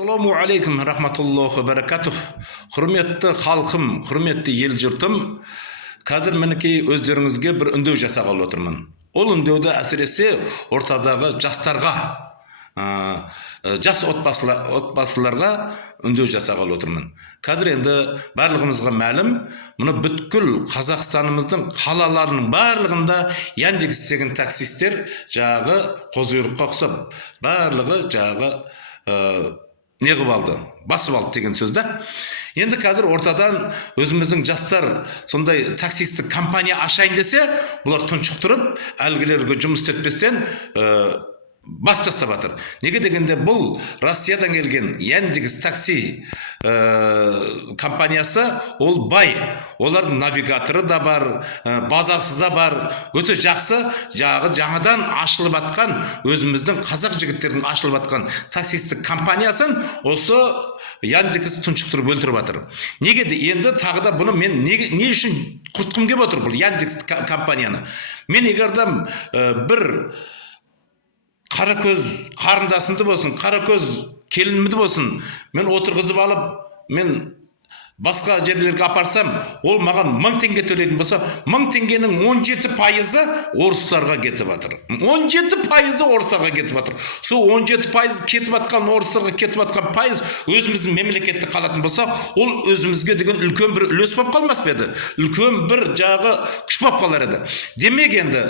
Assalamu alaikum rahmatullohi barakatuh. Hurmatli xalqim, hurmatli ел jurtim. Қазір мінекей өздеріңізге бір үндеу жасағалы отырмын. Ол үндеуді әсіресе ортадағы жастарға, жас отбасыларға үндеу жасағалы отырмын. Қазір енді барлығымызға мәлім, мұны бүткіл Қазақстанымыздың қалаларының барлығында Яндекс деген таксистер жағы қозыйрыққа ұқсап, барлығы жағы не қылып алды, басып алды деген сөз да. Енді қазір ортадан өзіміздің жастар сондай таксистік компания ашайын десе, бұлар тұншықтырып, әлгілерге жұмыс істетпестен бас тастап жатыр. Неге дегенде бұл Россиядан келген Яндекс такси компаниясы ол бай. Олардың навигаторы да бар, базасы да бар. Өте жақсы, жаңадан ашылып жатқан өзіміздің қазақ жігіттердің ашылып жатқан таксистік компаниясын осы Яндекс тұншықтырып өлтіріп жатыр. Неге де енді тағы да бұны мен не үшін құртқым келіп отыр бұл Яндекс компанияны? Мен егердем бір қара көз қарындасымды болсын, қара көз келінімді болсын, мен отырғызып алып, мен басқа жерлерге апарсам, ол маған 1000 теңге төлейтін болса, 1000 теңгенің 17% орыстарға кетіп жатыр. 17% орыстарға кетіп жатыр. Сол 17% кетіп жатқан орыстарға кетіп жатқан пайыз өзіміздің мемлекетте қалатын болса, ол өзімізге деген үлкен бір үлес болып қалмас па еді? Үлкен бір жағы күш болып қалар еді. Демек енді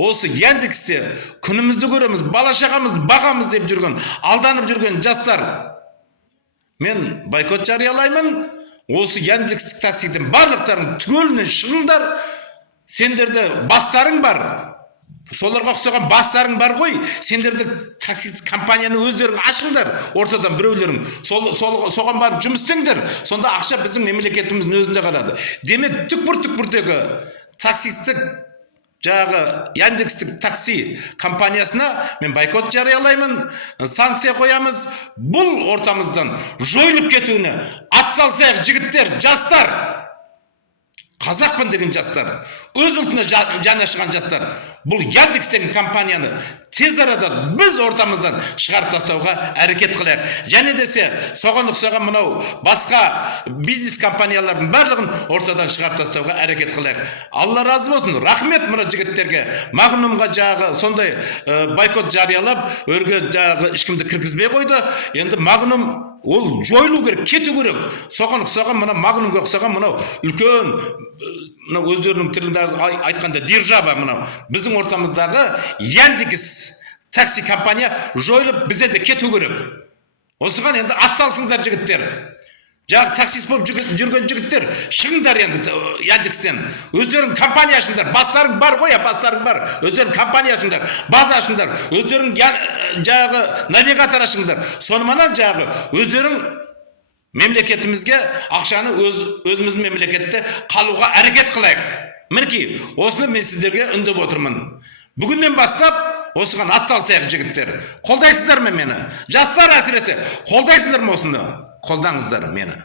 осы Яндексте күнімізді көреміз, бала шағамыз бағамыз деп жүрген, алданып жүрген жастар, мен бойкот жариялаймын. Осы Яндекс таксиден барлықтарын түгелінен шығыңдар. Сендерде бастарың бар. Соларға ұқсаған бастарың бар ғой. Сендерде такси компанияны өздерің ашыңдар. Ортадан біреулерің соған барып жұмыс істеңдер. Сонда ақша біздің мемлекетіміздің өзінде қалады. Демек түкпір-түкпірдегі таксистік жағы Яндекстік такси компаниясына мен бойкот жариялаймын, санкция қоямыз. Бұл ортамыздан жойылып кетуіне атсалсайық жігіттер, жастар, қазақпын деген жастар, өз ұлтына жаны ашыған жастар. Бұл Яндекс деген компанияны тез арада біз ортамыздан шығарып тастауға әрекет қылайық. Және десе, соған ұқсаған мынау басқа бизнес компаниялардың барлығын ортадан шығарып тастауға әрекет қылайық. Алла разы болсын. Рахмет мына жігіттерге. Магнумға жағы сондай бойкот жариялап, өрге жағы ешкімді кіргізбей қойды. Енді Магнум ол жойылу керек, кету керек. Соған ұқсаған мына Магнумға ұқсаған мынау үлкен өздерінің тілінде айтқанда держава мынау біздің ортамыздағы Яндекс такси компания жойылып бізде де кету керек. Осыған енді атсалсыңдар жігіттер. Жағы таксист болып жүрген жігіттер, шығыңдар енді Яндекстен. Өздерің компания ашыңдар. Бастарың бар ғой, бастарың бар. Өздерің компания ашыңдар, база ашыңдар. Өздерің жағы навигатор ашыңдар. Сонымен жағы өздерің мемлекетімізге ақшаны өзіміздің мемлекетте қалуға әрекет қылайық. Мінекей, осыны мен сіздерге үндеп отырмын. Бүгіннен бастап осыған атсалсайық жігіттер. Қолдайсыздар ма мені? Жастар әсіресе қолдайсыздар ма осыны? Қолдаңыздар мені.